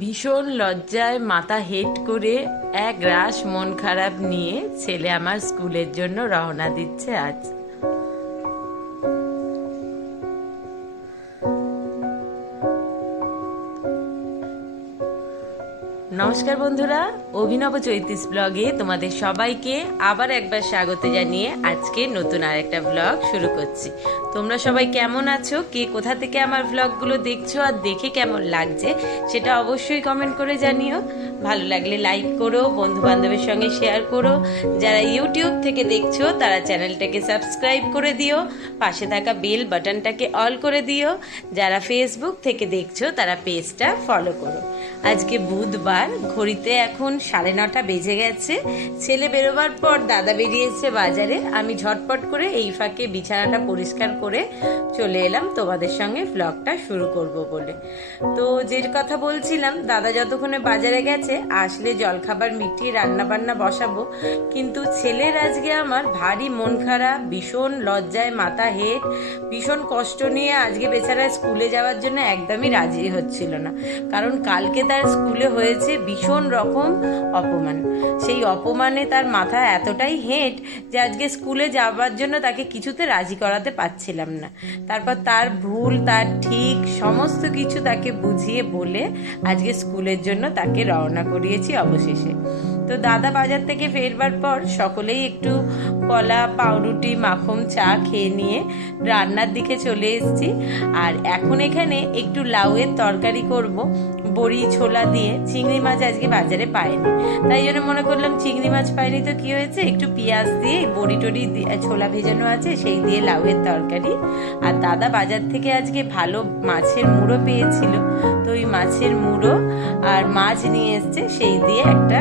ভীষণ লজ্জায় মাথা হেট করে এক রাশ মন খারাপ নিয়ে ছেলে আমার স্কুলের জন্য রওনা দিচ্ছে আজ। নমস্কার বন্ধুরা, অভিনব চৈতিস ব্লগে তোমাদের সবাইকে আবার একবার স্বাগত জানিয়ে আজকে নতুন আর একটা ব্লগ শুরু করছি। তোমরা সবাই কেমন আছো, কে কোথা থেকে আমার ব্লগগুলো দেখছো আর দেখে কেমন লাগছে সেটা অবশ্যই কমেন্ট করে জানিও। ভালো লাগলে লাইক করো, বন্ধু বান্ধবের সঙ্গে শেয়ার করো। যারা ইউটিউব থেকে দেখছো তারা চ্যানেলটাকে সাবস্ক্রাইব করে দিও, পাশে থাকা বেল বাটনটাকে অল করে দিও। যারা ফেসবুক থেকে দেখছো তারা পেজটা ফলো করো। আজকে বুধবার, ঘড়িতে এখন 9:30 বেজে গেছে। ছেলে বেরোবার পর দাদা বেরিয়েছে বাজারে। আমি ঝটপট করে এই ফাঁকে বিছানাটা পরিষ্কার করে চলে এলাম তোমাদের সঙ্গে ব্লগটা শুরু করব বলে। তো যে কথা বলছিলাম, দাদা যতক্ষণে বাজারে গেছে, আসলে জলখাবার মিটিয়ে রান্না বান্না বসাবো। কিন্তু ছেলের আজকে আমার ভারী মন খারাপ, ভীষণ লজ্জায় মাথা হেট, ভীষণ কষ্ট নিয়ে আজকে বেচারা স্কুলে যাওয়ার জন্য একদমই রাজি হচ্ছিল না। কারণ কালকে তার স্কুলে হয়েছে ভীষণ রকম অপমান। সেই অপমানে তার মাথা এতটাই হেট যে আজকে স্কুলে যাওয়ার জন্য তাকে কিছুতে রাজি করাতে পারছিলাম না। তারপর তার ভুল, তার ঠিক সমস্ত কিছু তাকে বুঝিয়ে বলে আজকে স্কুলের জন্য তাকে রওনা করিয়েছি অবশেষে। তো দাদা বাজার থেকে ফেরবার পর সকলেই একটু কলা, পাউরুটি, মাখন, চা খেয়ে নিয়ে রান্নার দিকে চলে এসেছি। আর এখন এখানে একটু লাউয়ের তরকারি করব, বড়ি ছোলা দিয়ে। চিংড়ি মাছ আজকে বাজারে পাইনি, তাই জন্য মনে করলাম চিংড়ি মাছ পাইনি তো কি হয়েছে, একটু পেঁয়াজ দিয়ে বড়ি টড়ি ছোলা ভেজানো আছে সেই দিয়ে লাউয়ের তরকারি। আর দাদা বাজার থেকে আজকে ভালো মাছের মুড়ো পেয়েছিল, তো ওই মাছের মুড়ো আর মাছ নিয়ে এসছে, সেই দিয়ে একটা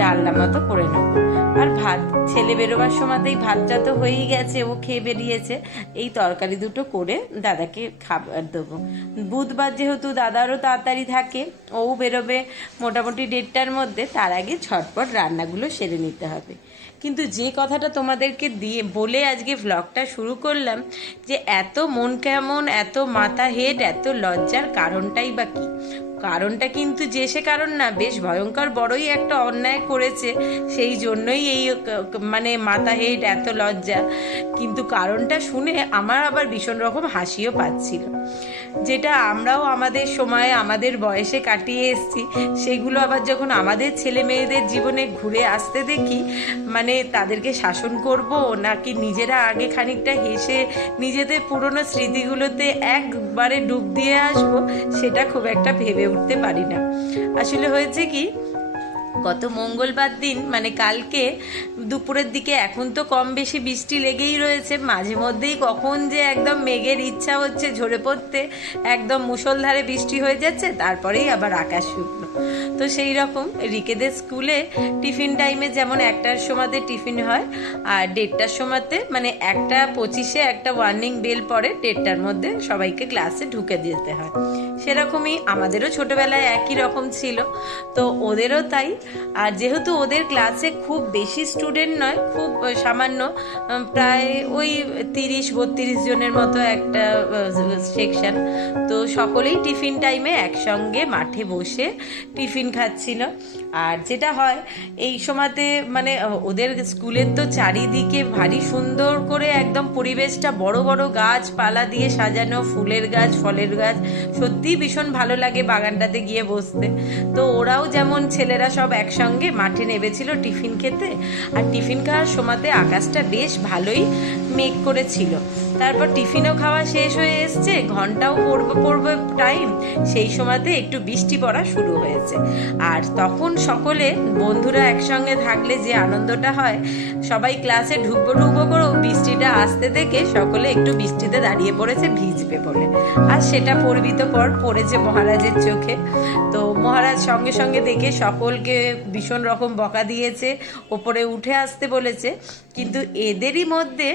ডালনা মতো করে নেবো। আর ভাত, ছেলে বেরোবার সময়তেই ভাতটা তো হয়েই গেছে, ও খেয়ে বেরিয়েছে। এই তরকারি দুটো করে দাদাকে খাবার দেবো। বুধবার যেহেতু দাদারও তাড়াতাড়ি থাকে, ও বেরোবে মোটামুটি 1:30টার মধ্যে, তার আগে ঝটপট রান্নাগুলো সেরে নিতে হবে। কিন্তু যে কথাটা তোমাদেরকে দিয়ে বলে আজকে ভ্লগটা শুরু করলাম, যে এত মন কেমন, এত মাথা হেট, এত লজ্জার কারণটাই বা কি? কারণটা কিন্তু যে সে কারণ না, বেশ ভয়ঙ্কর বড়ই একটা অন্যায় করেছে, সেই জন্যই এই মানে মাথা হেট, এত লজ্জা। কিন্তু কারণটা শুনে আমার আবার ভীষণ রকম হাসিও পাচ্ছিল। যেটা আমরাও আমাদের সময়ে আমাদের বয়সে কাটিয়ে এসেছি, সেগুলো আবার যখন আমাদের ছেলে মেয়েদের জীবনে ঘুরে আসতে দেখি, মানে তাদেরকে শাসন করব নাকি নিজেরা আগে খানিকটা হেসে নিজেদের পুরনো স্মৃতিগুলোতে একবারে ডুব দিয়ে আসবো, সেটা খুব একটা ভেবে উঠতে পারি না। আসলে হয়েছে কি, গত মঙ্গলবার দিন মানে কালকে দুপুরের দিকে, এখন তো কম বেশি বৃষ্টি লেগেই রয়েছে, মাঝে মধ্যেই কখন যে একদম মেঘের ইচ্ছা হচ্ছে ঝরে পড়তে, একদম মুষলধারে বৃষ্টি হয়ে যাচ্ছে, তারপরেই আবার আকাশ শুকনো। তো সেই রকম রিকেদের স্কুলে টিফিন টাইমে যেমন 1টার সময়তে টিফিন হয়, আর 1:30টার সময়তে মানে 1:25-এ একটা ওয়ার্নিং বেল পড়ে, 1:30টার মধ্যে সবাইকে ক্লাসে ঢুকে যেতে হয়। সেরকমই আমাদেরও ছোটবেলায় একই রকম ছিল, তো ওদেরও তাই। আর যেহেতু ওদের ক্লাসে খুব বেশি স্টুডেন্ট নয়, খুব সামান্য, প্রায় ওই 30-32 জনের মতো একটা সেকশন, তো সকলেই টিফিন টাইমে একসঙ্গে মাঠে বসে টিফিন খাচ্ছিল। আর যেটা হয় এই সময়তে, মানে ওদের স্কুলের তো চারিদিকে ভারী সুন্দর করে একদম পরিবেশটা, বড় বড় গাছপালা দিয়ে সাজানো, ফুলের গাছ, ফলের গাছ, সত্যিই ভীষণ ভালো লাগে বাগানটাতে গিয়ে বসতে। তো ওরাও যেমন ছেলেরা সব একসঙ্গে মাঠে নেমেছিল টিফিন খেতে। আর টিফিন খাওয়ার সময়তে আকাশটা বেশ ভালোই মেঘ করেছিল। তারপর টিফিনও খাওয়া শেষ হয়ে এসছে, ঘন্টাও পড়বে টাইম, সেই সময়তে একটু বৃষ্টি পড়া শুরু হয়েছে। আর তখন সকলে বন্ধুরা একসঙ্গে থাকলে যে আনন্দটা হয়, সবাই ক্লাসে ঢুকবো করেও বৃষ্টিটা আসতে দেখে সকলে একটু বৃষ্টিতে দাঁড়িয়ে পড়েছে ভিজবে বলে। আর সেটা পরিবিত পর পড়েছে মহারাজের চোখে। তো মহারাজ সঙ্গে সঙ্গে দেখে সকলকে ভীষণ রকম বকা দিয়েছে, ওপরে উঠে আসতে বলেছে। কিন্তু এদেরই মধ্যে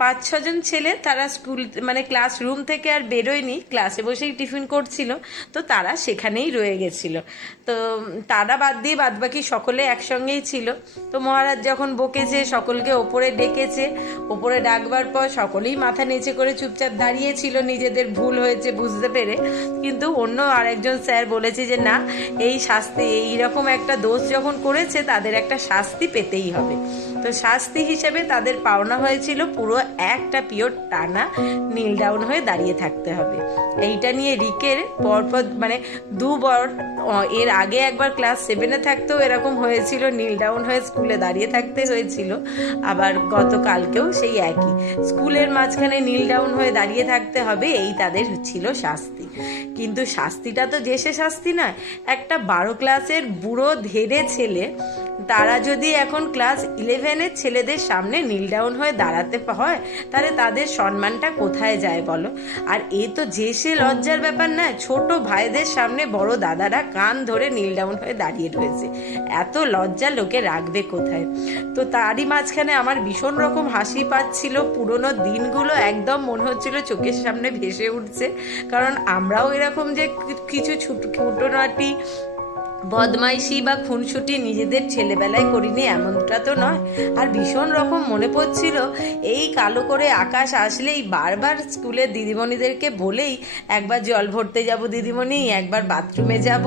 5-6 জন ছেলে তারা স্কুল মানে ক্লাসরুম থেকে আর বেরোয়নি, ক্লাসে বসেই টিফিন করছিল, তো তারা সেখানেই রয়ে গেছিল। তো তারা বাদ দিয়ে বাদবাকি সকলে একসঙ্গেই ছিল। তো মহারাজ যখন বকেছে, সকলকে ওপরে ডেকেছে, ওপরে ডাকবার পর সকলেই মাথা নিচে করে চুপচাপ দাঁড়িয়েছিল নিজেদের ভুল হয়েছে বুঝতে পেরে। কিন্তু অন্য আরেকজন স্যার বলেছে যে না, এই শাস্তি, এইরকম একটা দোষ যখন করেছে তাদের একটা শাস্তি পেতেই হবে। তো শাস্তি হিসেবে তাদের পাওনা হয়েছিল পুরো একটা পিরিয়ড টানা নীল ডাউন হয়ে দাঁড়িয়ে থাকতে হবে। এইটা নিয়ে রিকের পরপর মানে দুবার, এর আগে একবার ক্লাস 7-এ থাকতেও এরকম হয়েছিল, নীল ডাউন হয়ে স্কুলে দাঁড়িয়ে থাকতে হয়েছিল। আবার গতকালকেও সেই একই, স্কুলের মাঝখানে নীল ডাউন হয়ে দাঁড়িয়ে থাকতে হবে, এই তাদের ছিল শাস্তি। কিন্তু শাস্তিটা তো যে সে শাস্তি নয়, একটা 12 ক্লাসের বুড়ো ধেড়ে ছেলে, তারা যদি এখন ক্লাস 11-এর ছেলেদের সামনে নীল ডাউন হয়ে দাঁড়াতে হয়, তাহলে তাদের সম্মানটা কোথায় যায় বলো? আর এ তো যে সে লজ্জার ব্যাপার না, ছোট ভাইদের সামনে বড় দাদারা কান ধরে নীল ডাউন হয়ে দাঁড়িয়ে রয়েছে, এত লজ্জা লোকে রাখবে কোথায়? তো তারই মাঝখানে আমার ভীষণ রকম হাসি পাচ্ছিল, পুরোনো দিনগুলো একদম মনে হচ্ছিল চোখের সামনে ভেসে উঠছে। কারণ আমরাও এরকম যে কিছু ছোটনাটি বদমাইশি বা খুনসুটি নিজেদের ছেলেবেলায় করিনি এমনটা তো নয়। আর ভীষণ রকম মনে পড়ছিল, এই কালো করে আকাশ আসলেই বারবার স্কুলের দিদিমণিদেরকে বলেই একবার জল ভরতে যাব দিদিমণি, একবার বাথরুমে যাব,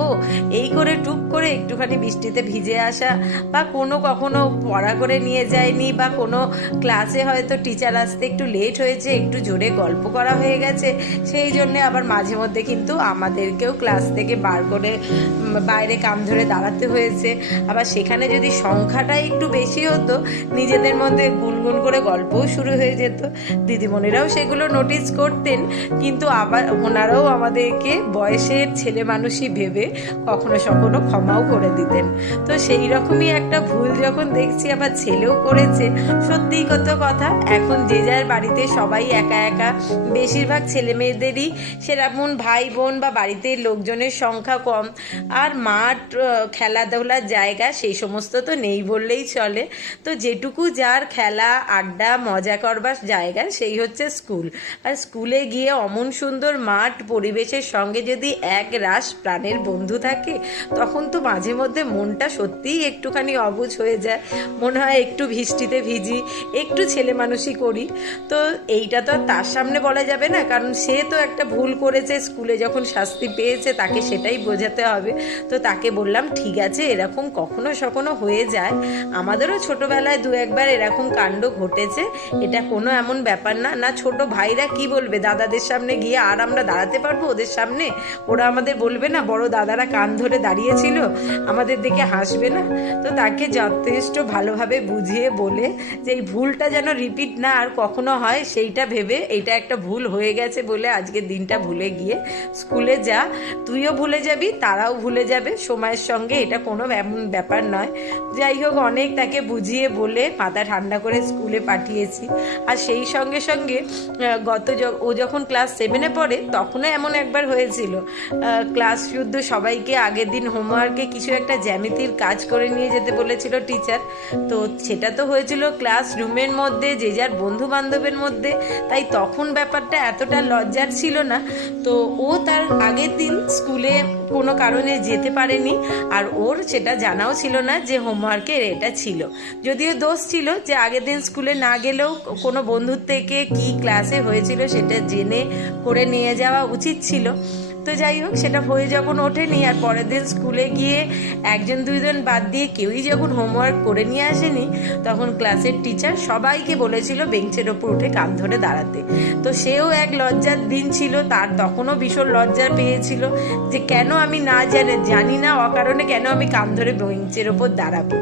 এই করে টুক করে একটুখানি বৃষ্টিতে ভিজে আসা, বা কখনো পড়া করে নিয়ে যায়নি, বা কোনো ক্লাসে হয়তো টিচার আসতে একটু লেট হয়েছে, একটু জোরে গল্প করা হয়ে গেছে, সেই জন্যে আবার মাঝে মধ্যে কিন্তু আমাদেরকেও ক্লাস থেকে বার করে বাইরে কাম ধরে দাঁড়াতে হয়েছে। আবার সেখানে যদি সংখ্যাটাই একটু বেশি হতো, নিজেদের মধ্যে গুনগুন করে গল্পও শুরু হয়ে যেত। দিদিমণিরাও সেগুলো নোটিস করতেন, কিন্তু আবার ওনারাও আমাদেরকে বয়সের ছেলে মানুষই ভেবে কখনো সখনো ক্ষমাও করে দিতেন। তো সেই রকমই একটা ভুল যখন দেখছি আবার ছেলেও করেছে, সত্যিই কত কথা, এখন যে যার বাড়িতে সবাই একা একা, বেশিরভাগ ছেলে মেয়েদেরই সেরকম ভাই বোন বা বাড়িতে লোকজনের সংখ্যা কম, আর মাঠ খেলাধুলার জায়গা সেই সমস্ত তো নেই বললেই চলে। তো যেটুকু যার খেলা আড্ডা মজা করবার জায়গা সেই হচ্ছে স্কুল। আর স্কুলে গিয়ে অমন সুন্দর মাঠ পরিবেশের সঙ্গে যদি এক রাস প্রাণের বন্ধু থাকে, তখন তো মাঝে মধ্যে মনটা সত্যিই একটুখানি অবুঝ হয়ে যায়, মনে হয় একটু বৃষ্টিতে ভিজি, একটু ছেলে মানুষই করি। তো এইটা তো তার সামনে বলা যাবে না, কারণ সে তো একটা ভুল করেছে, স্কুলে যখন শাস্তি পেয়েছে তাকে সেটাই বোঝাতে হবে। তো তাকে বললাম ঠিক আছে, এরকম কখনো সখনো হয়ে যায়, আমাদেরও ছোটবেলায় 2-1বার এরকম কাণ্ড ঘটেছে, এটা কোনো এমন ব্যাপার না। না ছোট ভাইরা কি বলবে দাদাদের সামনে গিয়ে, আর আমরা দাঁড়াতে পারবো ওদের সামনে? ওরা আমাদের বলবে না বড় দাদারা কান ধরে দাঁড়িয়েছিল, আমাদের দেখে হাসবে না? তো তাকে যথেষ্ট ভালোভাবে বুঝিয়ে বলে যে এই ভুলটা যেন রিপিট না আর কখনো হয়, সেইটা ভেবে এইটা একটা ভুল হয়ে গেছে বলে আজকের দিনটা ভুলে গিয়ে স্কুলে যা, তুইও ভুলে যাবি, তারাও ভুলে যাবে সময়ের সঙ্গে, এটা কোনো এমন ব্যাপার নয়। যাই হোক, অনেক তাকে বুঝিয়ে বলে মাথা ঠান্ডা করে স্কুলে পাঠিয়েছি। আর সেই সঙ্গে সঙ্গে ও যখন ক্লাস 7-এ পড়ে তখনও এমন একবার হয়েছিল, ক্লাস শুদ্ধ সবাইকে আগের দিন হোমওয়ার্কে কিছু একটা জ্যামিতির কাজ করে নিয়ে যেতে বলেছিল টিচার। তো সেটা তো হয়েছিল ক্লাস রুমের মধ্যে, যে যার বন্ধু বান্ধবের মধ্যে, তাই তখন ব্যাপারটা এতটা লজ্জার ছিল না। তো ও তার আগের দিন স্কুলে কোনো কারণে যেতে পারেনি, আর ওর সেটা জানাও ছিল না যে হোমওয়ার্কের এটা ছিল। যদিও দোষ ছিল যে আগের দিন স্কুলে না গেলেও কোনো বন্ধুর থেকে কি ক্লাসে হয়েছিল সেটা জেনে করে নিয়ে যাওয়া উচিত ছিল। তো যাই হোক, সেটা হয়ে যখন ওঠেনি, আর পরের দিন স্কুলে গিয়ে 1-2জন বাদ দিয়ে কেউই যখন হোমওয়ার্ক করে নিয়ে আসেনি, তখন ক্লাসের টিচার সবাইকে বলেছিল বেঞ্চের ওপর উঠে কান ধরে দাঁড়াতে। তো সেও এক লজ্জার দিন ছিল তার, তখনও ভীষণ লজ্জা পেয়েছিল যে কেন আমি না জানি না অকারণে কেন আমি কান ধরে বেঞ্চের ওপর দাঁড়াবো।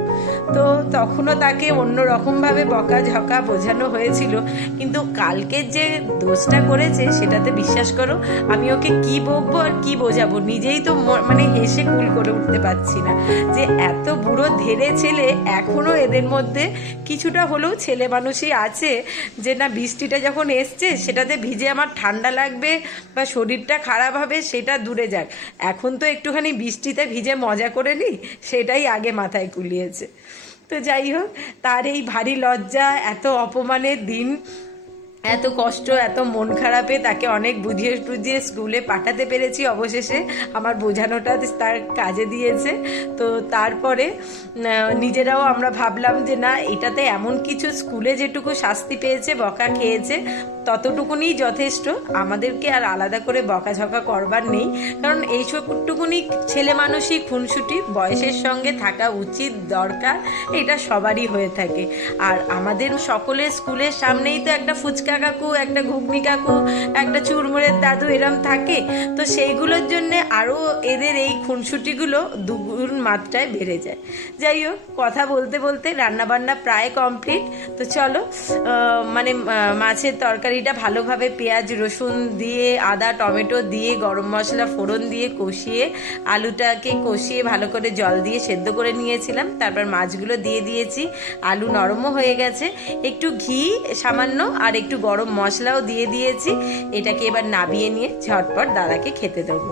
তো তখনও তাকে অন্যরকমভাবে বকাঝকা বোঝানো হয়েছিল, কিন্তু কালকের যে দোষটা করেছে সেটাতে বিশ্বাস করো আমি ওকে কি বকবো আর কি বোঝাবো, নিজেই তো মানে হেসে কুল করে উঠতে পারছি না যে এত বুড়ো ধেড়ে ছেলে এখনো এদের মধ্যে কিছুটা হলেও ছেলে মানুষই আছে, যে না বৃষ্টিটা যখন এসছে সেটাতে ভিজে আমার ঠান্ডা লাগবে বা শরীরটা খারাপ হবে সেটা দূরে যাক, এখন তো একটুখানি বৃষ্টিতে ভিজে মজা করে নিই, সেটাই আগে মাথায় কুলিয়েছে। তো যাই হোক, তার এই ভারী লজ্জা, এত অপমানের দিন, এত কষ্ট, এত মন খারাপে তাকে অনেক বুঝিয়ে টুঝিয়ে স্কুলে পাঠাতে পেরেছি অবশেষে। আমার বোঝানোটা তার কাজে দিয়েছে। তো তারপরে নিজেরাও আমরা ভাবলাম যে না, এটাতে এমন কিছু, স্কুলে যেটুকু শাস্তি পেয়েছে, বকা খেয়েছে, ততটুকুনি যথেষ্ট, আমাদেরকে আর আলাদা করে বকাঝকা করবার নেই। কারণ এইসবটুকুনি ছেলে মানুষই খুনসুটি বয়সের সঙ্গে থাকা উচিত, দরকার, এটা সবারই হয়ে থাকে। আর আমাদের সকলের স্কুলের সামনেই তো একটা ফুচকা কাকু, একটা ঘুগনি কাকু, একটা চুরমুড়ের দাদু এরম থাকে। তো সেইগুলোর জন্য আরও এদের এই খুনসুটিগুলো দুগুণ মাত্রায় বেড়ে যায়। যাই হোক, কথা বলতে বলতে রান্নাবান্না প্রায় কমপ্লিট। তো চলো, মাছের তরকারিটা ভালোভাবে পেঁয়াজ রসুন দিয়ে, আদা টমেটো দিয়ে, গরম মশলা ফোড়ন দিয়ে কষিয়ে, আলুটাকে কষিয়ে ভালো করে জল দিয়ে সেদ্ধ করে নিয়েছিলাম। তারপর মাছগুলো দিয়ে দিয়েছি, আলু নরমও হয়ে গেছে, একটু ঘি সামান্য আর একটু গরম মশলাও দিয়ে দিয়েছি। এটাকে এবার নাবিয়ে নিয়ে ঝটপট দাদাকে খেতে দেবো।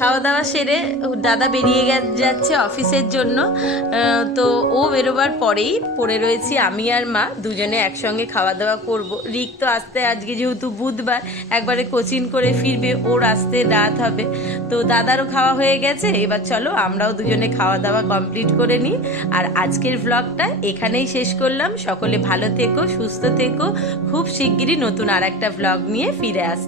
খাওয়া দাওয়া সেরে দাদা বেরিয়ে যাচ্ছে অফিসের জন্য। তো ও বেরোবার পরেই পড়ে রয়েছি আমি আর মা, দুজনে একসঙ্গে খাওয়া দাওয়া করব। রিক তো আসতে আজকে যেহেতু বুধবার, একবারে কোচিং করে ফিরবে, ওর আসতে রাত হবে। তো দাদারও খাওয়া হয়ে গেছে, এবার চলো আমরাও দুজনে খাওয়া দাওয়া কমপ্লিট করে নিই। আর আজকের ব্লগটা এখানেই শেষ করলাম। সকলে ভালো থেকো, সুস্থ থেকো। খুব শিগগিরই নতুন আর একটা ব্লগ নিয়ে ফিরে আস।